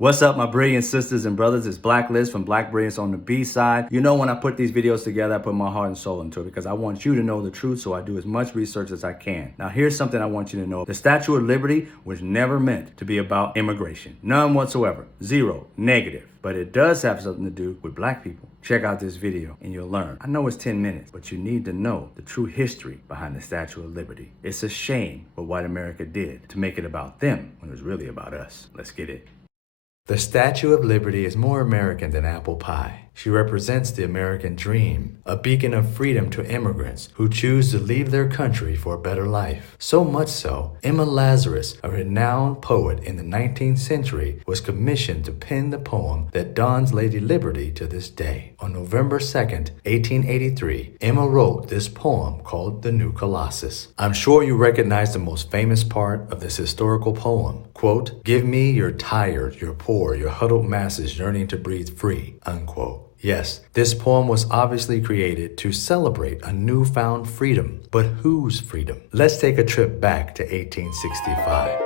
What's up, my brilliant sisters and brothers? It's Black Liz from Black Brilliance on the B side. You know, when I put these videos together, I put my heart and soul into it because I want you to know the truth, so I do as much research as I can. Now, here's something I want you to know. The Statue of Liberty was never meant to be about immigration. None whatsoever. Zero. Negative. But it does have something to do with black people. Check out this video and you'll learn. I know it's 10 minutes, but you need to know the true history behind the Statue of Liberty. It's a shame what white America did to make it about them when it was really about us. Let's get it. The Statue of Liberty is more American than apple pie. She represents the American dream, a beacon of freedom to immigrants who choose to leave their country for a better life. So much so, Emma Lazarus, a renowned poet in the 19th century, was commissioned to pen the poem that dons Lady Liberty to this day. On November 2nd, 1883, Emma wrote this poem called The New Colossus. I'm sure you recognize the most famous part of this historical poem. Quote, "Give me your tired, your poor, your huddled masses yearning to breathe free," unquote. Yes, this poem was obviously created to celebrate a newfound freedom. But whose freedom? Let's take a trip back to 1865.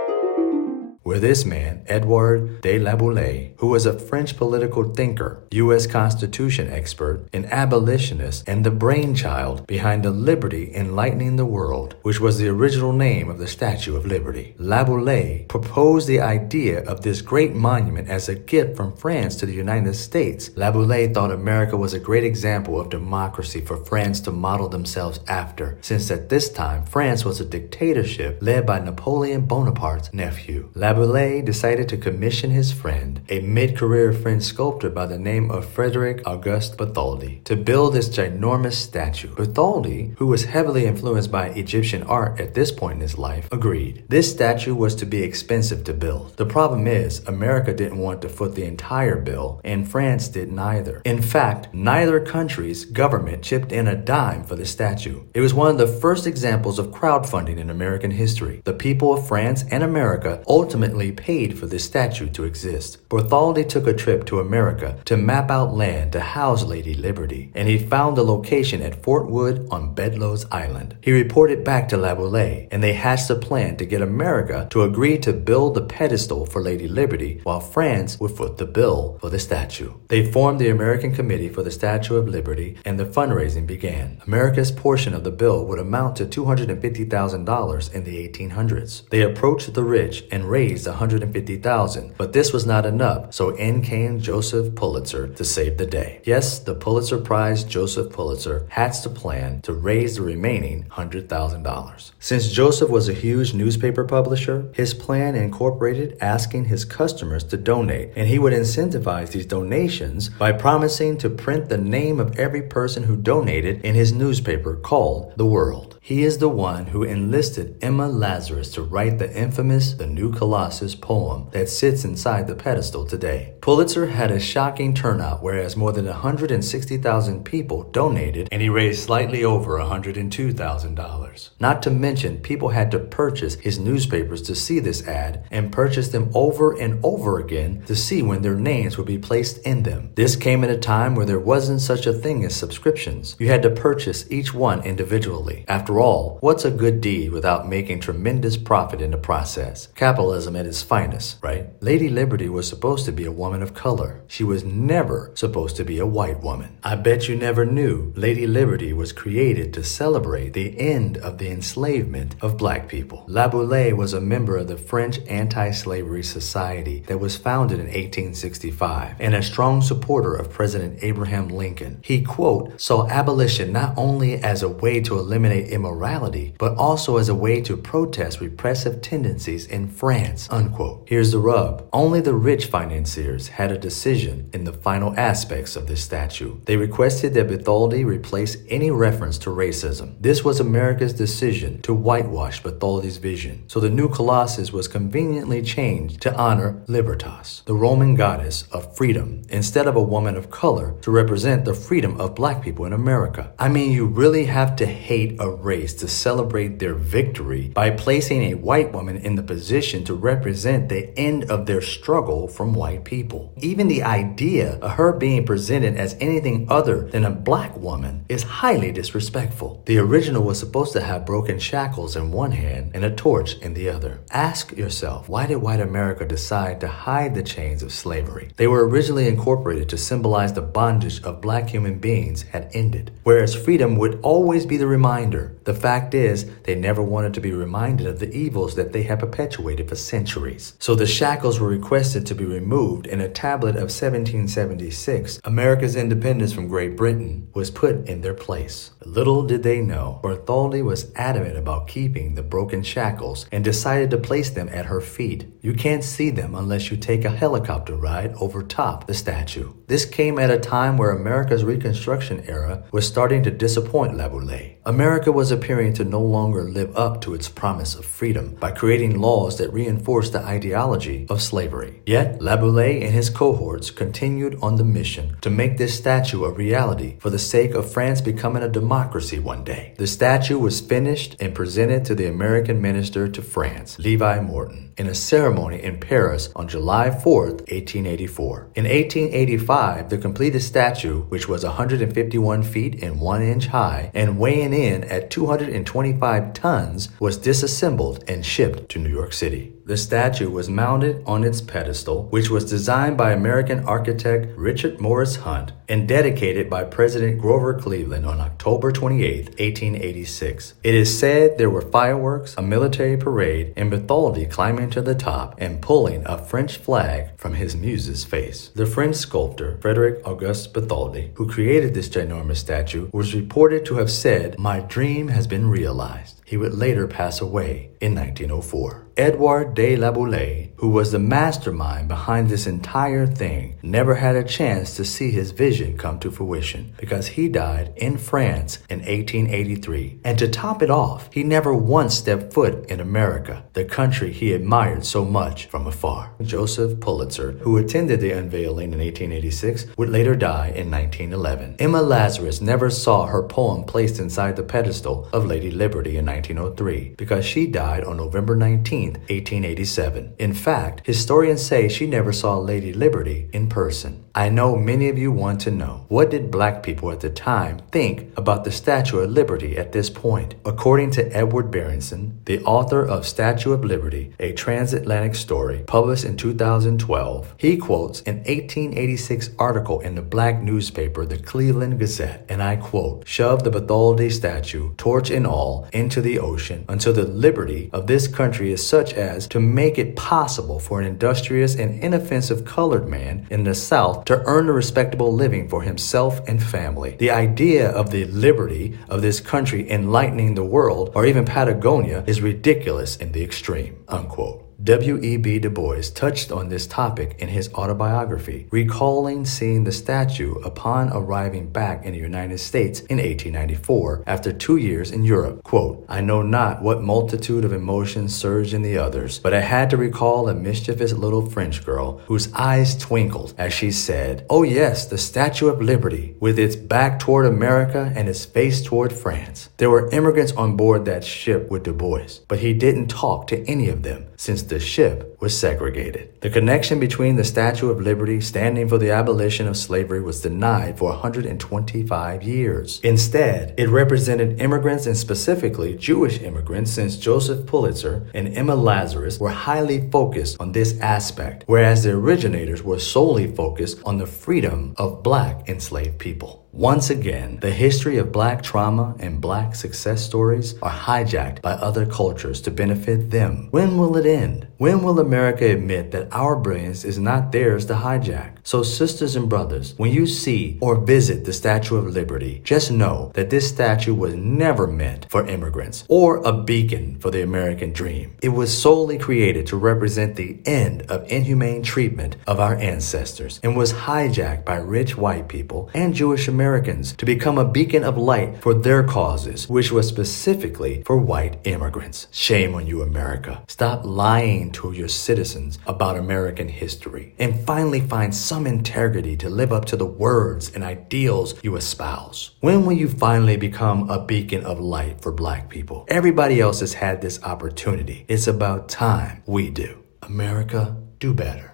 Where this man, Edouard de la Boulaye, who was a French political thinker, U.S. Constitution expert, an abolitionist, and the brainchild behind the Liberty Enlightening the World, which was the original name of the Statue of Liberty. La Boulaye proposed the idea of this great monument as a gift from France to the United States. La Boulaye thought America was a great example of democracy for France to model themselves after, since at this time France was a dictatorship led by Napoleon Bonaparte's nephew. La Boulaye decided to commission his friend, a mid-career French sculptor by the name of Frederic Auguste Bartholdi, to build this ginormous statue. Bartholdi, who was heavily influenced by Egyptian art at this point in his life, agreed. This statue was to be expensive to build. The problem is, America didn't want to foot the entire bill, and France didn't either. In fact, neither country's government chipped in a dime for the statue. It was one of the first examples of crowdfunding in American history. The people of France and America ultimately paid for this statue to exist. Bartholdi took a trip to America to map out land to house Lady Liberty, and he found the location at Fort Wood on Bedloe's Island. He reported back to La Boulaye, and they hatched a plan to get America to agree to build the pedestal for Lady Liberty while France would foot the bill for the statue. They formed the American Committee for the Statue of Liberty, and the fundraising began. America's portion of the bill would amount to $250,000 in the 1800s. They approached the rich and raised $150,000, but this was not enough, so in came Joseph Pulitzer to save the day. Yes, the Pulitzer Prize Joseph Pulitzer hatched a plan to raise the remaining $100,000. Since Joseph was a huge newspaper publisher, his plan incorporated asking his customers to donate, and he would incentivize these donations by promising to print the name of every person who donated in his newspaper called The World. He is the one who enlisted Emma Lazarus to write the infamous The New Colossus poem that sits inside the pedestal today. Pulitzer had a shocking turnout, whereas more than 160,000 people donated, and he raised slightly over $102,000. Not to mention, people had to purchase his newspapers to see this ad, and purchase them over and over again to see when their names would be placed in them. This came at a time where there wasn't such a thing as subscriptions. You had to purchase each one individually. After all, what's a good deed without making tremendous profit in the process? Capitalism at its finest, right? Lady Liberty was supposed to be a woman of color. She was never supposed to be a white woman. I bet you never knew Lady Liberty was created to celebrate the end of the enslavement of black people. La Boulaye was a member of the French Anti-Slavery Society that was founded in 1865 and a strong supporter of President Abraham Lincoln. He, quote, saw abolition not only as a way to eliminate immorality, but also as a way to protest repressive tendencies in France, unquote. Here's the rub. Only the rich financiers had a decision in the final aspects of this statue. They requested that Bartholdi replace any reference to racism. This was America's decision to whitewash Bartholdi's vision. So the new Colossus was conveniently changed to honor Libertas, the Roman goddess of freedom, instead of a woman of color to represent the freedom of black people in America. I mean, you really have to hate a race to celebrate their victory by placing a white woman in the position to represent the end of their struggle from white people. Even the idea of her being presented as anything other than a black woman is highly disrespectful. The original was supposed to have broken shackles in one hand and a torch in the other. Ask yourself, why did white America decide to hide the chains of slavery? They were originally incorporated to symbolize the bondage of black human beings had ended, whereas freedom would always be the reminder. The fact is, they never wanted to be reminded of the evils that they had perpetuated for centuries. So the shackles were requested to be removed, and a tablet of 1776, America's independence from Great Britain, was put in their place. Little did they know, Bartholdi was adamant about keeping the broken shackles and decided to place them at her feet. You can't see them unless you take a helicopter ride over top the statue. This came at a time where America's Reconstruction era was starting to disappoint Laboulaye. America was appearing to no longer live up to its promise of freedom by creating laws that reinforced the ideology of slavery. Yet, Laboulaye and his cohorts continued on the mission to make this statue a reality for the sake of France becoming a democracy one day. The statue was finished and presented to the American minister to France, Levi Morton, in a ceremony in Paris on July 4th, 1884. In 1885, the completed statue, which was 151 feet and 1 inch high and weighing in at 225 tons, was disassembled and shipped to New York City. The statue was mounted on its pedestal, which was designed by American architect Richard Morris Hunt and dedicated by President Grover Cleveland on October 28, 1886. It is said there were fireworks, a military parade, and Bartholdi climbing to the top and pulling a French flag from his muse's face. The French sculptor Frederic Auguste Bartholdi, who created this ginormous statue, was reported to have said, "My dream has been realized." He would later pass away in 1904. Edouard de Laboulaye, who was the mastermind behind this entire thing, never had a chance to see his vision come to fruition because he died in France in 1883. And to top it off, he never once stepped foot in America, the country he admired so much from afar. Joseph Pulitzer, who attended the unveiling in 1886, would later die in 1911. Emma Lazarus never saw her poem placed inside the pedestal of Lady Liberty in 1903 because she died on November 19, 1887. In fact, historians say she never saw Lady Liberty in person. I know many of you want to know, what did black people at the time think about the Statue of Liberty at this point? According to Edward Berenson, the author of Statue of Liberty, a transatlantic story published in 2012, he quotes an 1886 article in the black newspaper, the Cleveland Gazette, and I quote, "Shove the Bartholdi statue, torch and all, into the ocean until the liberty of this country is such as to make it possible for an industrious and inoffensive colored man in the South to earn a respectable living for himself and family. The idea of the liberty of this country enlightening the world or even Patagonia is ridiculous in the extreme," unquote. W.E.B. Du Bois touched on this topic in his autobiography, recalling seeing the statue upon arriving back in the United States in 1894 after 2 years in Europe. Quote, "I know not what multitude of emotions surged in the others, but I had to recall a mischievous little French girl whose eyes twinkled as she said, 'Oh yes, the Statue of Liberty, with its back toward America and its face toward France.' There were immigrants on board that ship with Du Bois, but he didn't talk to any of them since the ship was segregated." The connection between the Statue of Liberty standing for the abolition of slavery was denied for 125 years. Instead, it represented immigrants and specifically Jewish immigrants, since Joseph Pulitzer and Emma Lazarus were highly focused on this aspect, whereas the originators were solely focused on the freedom of black enslaved people. Once again, the history of black trauma and black success stories are hijacked by other cultures to benefit them. When will it end? When will America admit that our brilliance is not theirs to hijack? So sisters and brothers, when you see or visit the Statue of Liberty, just know that this statue was never meant for immigrants or a beacon for the American dream. It was solely created to represent the end of inhumane treatment of our ancestors and was hijacked by rich white people and Jewish Americans to become a beacon of light for their causes, which was specifically for white immigrants. Shame on you, America. Stop lying to your citizens about American history, and finally find some integrity to live up to the words and ideals you espouse? When will you finally become a beacon of light for Black people? Everybody else has had this opportunity. It's about time we do. America, do better.